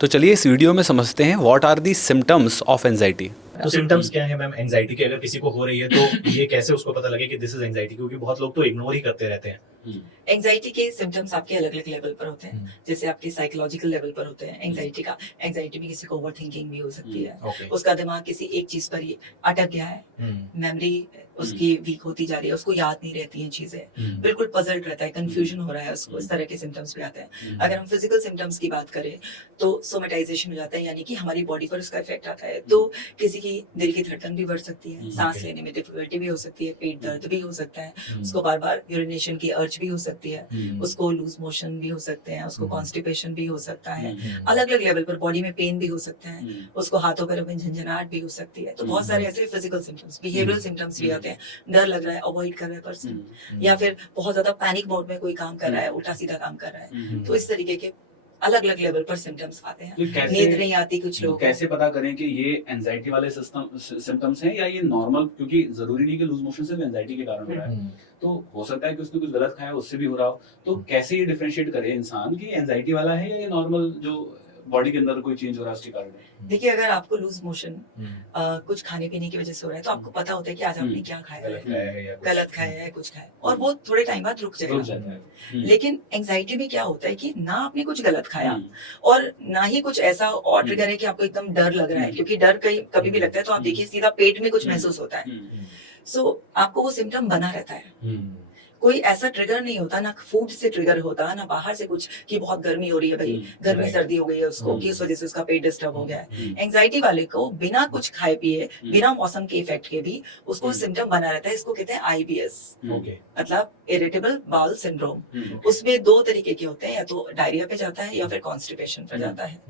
तो चलिए इस वीडियो में समझते हैं what are the symptoms of anxiety. तो सिम्टम्स क्या है मैम एंजाइटी के? अगर किसी को हो रही है तो ये कैसे उसको पता लगे कि दिस इज एंजाइटी, क्योंकि बहुत लोग तो इग्नोर ही करते रहते हैं। एंजाइटी के सिम्टम्स आपके अलग अलग लेवल पर होते हैं। जैसे आपके साइकोलॉजिकल लेवल पर होते हैं एंजाइटी में किसी को ओवर थिंकिंग भी हो सकती है। ओके। उसका दिमाग किसी एक चीज पर ही अटक गया है, मेमोरी उसकी वीक होती जा रही है, उसको याद नहीं रहती हैं चीजें, बिल्कुल पजल्ड रहता है, कंफ्यूजन हो रहा है उसको, इस तरह के सिम्टम्स भी आते हैं। अगर हम फिजिकल सिम्टम्स की बात करें तो सोमेटाइजेशन हो जाता है, यानी कि हमारी बॉडी पर उसका इफेक्ट आता है। तो किसी की दिल की धड़कन भी बढ़ सकती है, सांस लेने में डिफिकल्टी भी हो सकती है, पेट दर्द भी हो सकता है, उसको बार बार यूरिनेशन की अर्ज भी हो सकती है, उसको लूज मोशन भी हो सकते हैं, उसको कॉन्स्टिपेशन भी हो सकता है, अलग अलग लेवल पर बॉडी में पेन भी हो सकता है, उसको हाथों पैरों में झंझनाहट भी हो सकती है। तो बहुत सारे ऐसे फिजिकल सिम्टम्स, बिहेवियरल सिम्टम्स भी आते हैं। डर लग रहा है, अवॉइड कर रहा है पर्सन, या फिर बहुत ज्यादा पैनिक मोड में कोई काम कर रहा है, उल्टा सीधा काम कर रहा है। तो इस तरीके के अलग अलग लेवल पर सिम्टम्स आते हैं। नींद नहीं आती कुछ लोगों को। कैसे पता करें कि ये एंजाइटी वाले सिम्टम्स हैं या ये नॉर्मल, क्योंकि जरूरी नहीं कि लूज मोशन से भी एंजाइटी के कारण हो रहा है, तो हो सकता है कि उसने कुछ गलत खाया उससे भी हो रहा हो। तो कैसे ये डिफरेंशिएट करे इंसान कि एंजाइटी वाला है या ये नॉर्मल जो बॉडी के अंदर कोई चेंज हो रहा है उसके कारण है? देखिए, अगर आपको लूज मोशन कुछ खाने पीने की वजह से हो रहा है तो आपको पता होता है कि आज आपने क्या खाया है, गलत खाया है, कुछ खाया है, और वो थोड़े टाइम बाद रुक जाएगा। लेकिन एंजाइटी में क्या होता है कि ना आपने कुछ गलत खाया और ना ही कुछ ऐसा और ट्रिगर है कि आपको एकदम डर लग रहा है, क्योंकि डर कभी भी लगता है तो आप देखिए सीधा पेट में कुछ महसूस होता है। सो आपको वो सिम्टम बना रहता है। कोई ऐसा ट्रिगर नहीं होता, ना फूड से ट्रिगर होता, ना बाहर से कुछ कि बहुत गर्मी हो रही है, भाई गर्मी सर्दी हो गई है उसको, कि उस वजह से उसका पेट डिस्टर्ब हो गया है। एंजाइटी वाले को बिना कुछ खाए पिए, बिना मौसम के इफेक्ट के भी उसको सिम्टम बना रहता है। इसको कहते हैं IBS, मतलब इरिटेबल बाउल सिंड्रोम। उसमें दो तरीके के होते हैं, या तो डायरिया पे जाता है या फिर कॉन्स्टिपेशन पर जाता है।